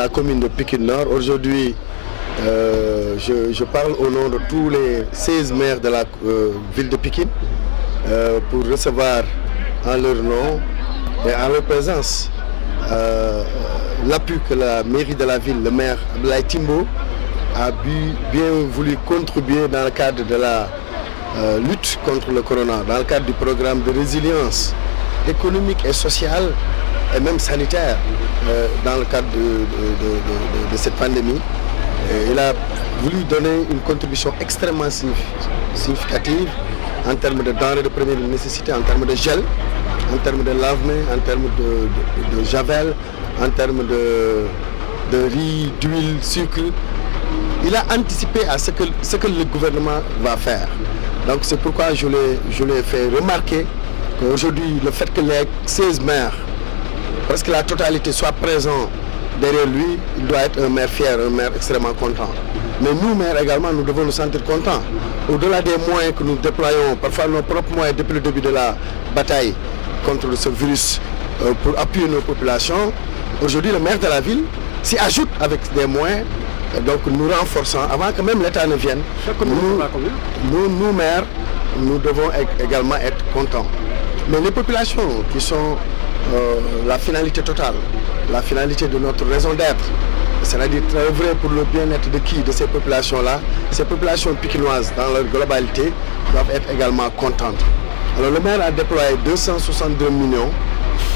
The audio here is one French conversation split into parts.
la commune de Pikine Nord. Aujourd'hui, je parle au nom de tous les 16 maires de la ville de Pikine pour recevoir en leur nom et en leur présence l'appui que la mairie de la ville, le maire Abdoulaye Timbo, a bien voulu contribuer dans le cadre de la lutte contre le corona, dans le cadre du programme de résilience économique et sociale et même sanitaire dans le cadre de cette pandémie. Il a voulu donner une contribution extrêmement significative en termes de denrées de première nécessité, en termes de gel, en termes de lave-mains, en termes de javel, en termes de riz, d'huile, sucre. Il a anticipé à ce que le gouvernement va faire. Donc c'est pourquoi je lui ai fait remarquer qu'aujourd'hui, le fait que les 16 maires, presque la totalité, soient présents derrière lui, il doit être un maire fier, un maire extrêmement content. Mais nous, maires également, nous devons nous sentir contents. Au-delà des moyens que nous déployons, parfois nos propres moyens depuis le début de la bataille contre ce virus pour appuyer nos populations, aujourd'hui le maire de la ville s'y ajoute avec des moyens, donc nous renforçons, avant que même l'État ne vienne, nous maires, nous devons également être contents. Mais les populations qui sont la finalité totale, la finalité de notre raison d'être, c'est-à-dire œuvrer pour le bien-être de qui? De ces populations-là. Ces populations pikinoises, dans leur globalité, doivent être également contentes. Alors le maire a déployé 262 millions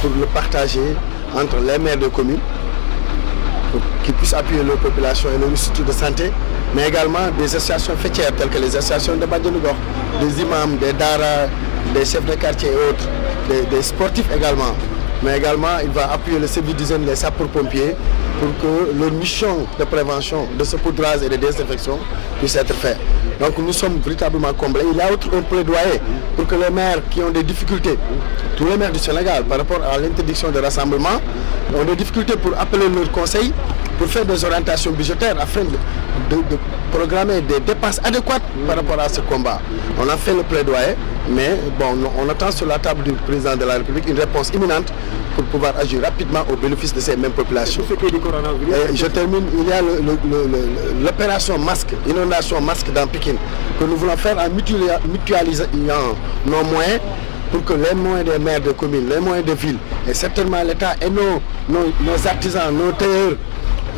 pour le partager entre les maires de communes, pour qu'ils puissent appuyer leurs populations et leurs instituts de santé, mais également des associations fêtières telles que les associations de Badjanougour, des imams, des daras, des chefs de quartier et autres, des sportifs également. Mais également, il va appuyer le service d'hygiène, les sapeurs-pompiers, pour que leur mission de prévention, de saupoudrage et de désinfection puisse être faite. Donc nous sommes véritablement comblés. Il y a un plaidoyer pour que les maires qui ont des difficultés, tous les maires du Sénégal, par rapport à l'interdiction de rassemblement, ont des difficultés pour appeler leurs conseils, pour faire des orientations budgétaires afin de programmer des dépenses adéquates par rapport à ce combat. On a fait le plaidoyer, mais bon, on attend sur la table du président de la République une réponse imminente pour pouvoir agir rapidement au bénéfice de ces mêmes populations. Et je termine, il y a l'opération masque, inondation masque dans Pikine, que nous voulons faire en mutualisant nos moyens pour que les moyens des maires de communes, les moyens de villes, et certainement l'État et nos artisans, nos tailleurs,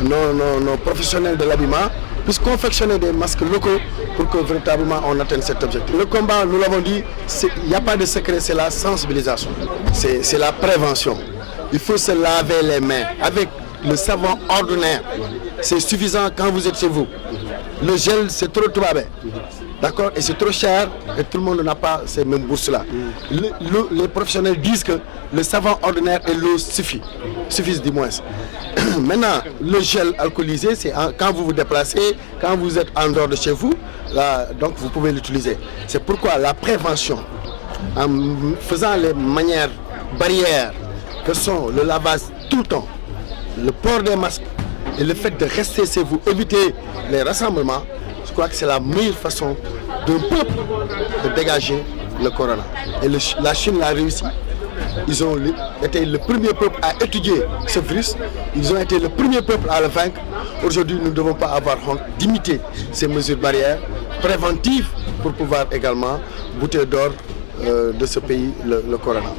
nos professionnels de l'habillement puissent confectionner des masques locaux pour que véritablement on atteigne cet objectif. Le combat, nous l'avons dit, il n'y a pas de secret, c'est la sensibilisation, c'est la prévention. Il faut se laver les mains avec le savon ordinaire. C'est suffisant quand vous êtes chez vous. Le gel, c'est trop bas. D'accord? Et c'est trop cher et tout le monde n'a pas ces mêmes bourses-là. Les professionnels disent que le savon ordinaire et l'eau suffisent du moins. Maintenant, le gel alcoolisé, c'est quand vous vous déplacez, quand vous êtes en dehors de chez vous, là, donc vous pouvez l'utiliser. C'est pourquoi la prévention, en faisant les manières barrières que sont le lavage tout le temps, le port des masques et le fait de rester chez vous, éviter les rassemblements, je crois que c'est la meilleure façon d'un peuple de dégager le corona. Et la Chine l'a réussi. Ils ont été le premier peuple à étudier ce virus. Ils ont été le premier peuple à le vaincre. Aujourd'hui, nous ne devons pas avoir honte d'imiter ces mesures barrières préventives pour pouvoir également bouter d'or de ce pays le corona.